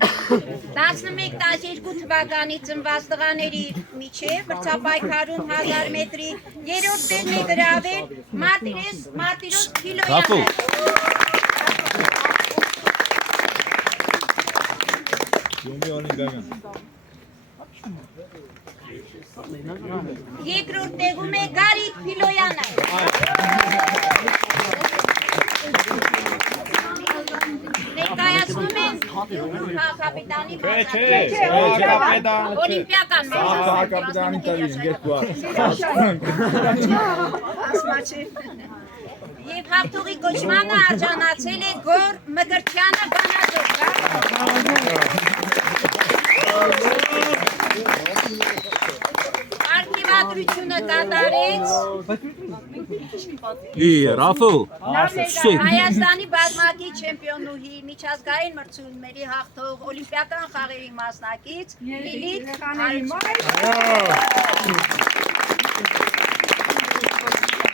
11-12 թվականի ծնված տղաների միջև մրցապայքարում 1000 մետրի երրորդ տեղն է գրավել Մարտիրոս Փիլոյանը։ Երկրորդ տեղում է Գարիկ Փիլոյանը։ Ներկայացնում են քաղաքապետարանի օլիմպիական և հաղթողի կոչմանը արժանացել է Գոր Մկրտչյանը Արքիվատրությունը կատարեց Հայաստանի բազմակի չեմպիոնուհի միջազգային մրցույթների հաղթող օլիմպիական խաղերի մասնակից Լիլիթ Հարությունյանը։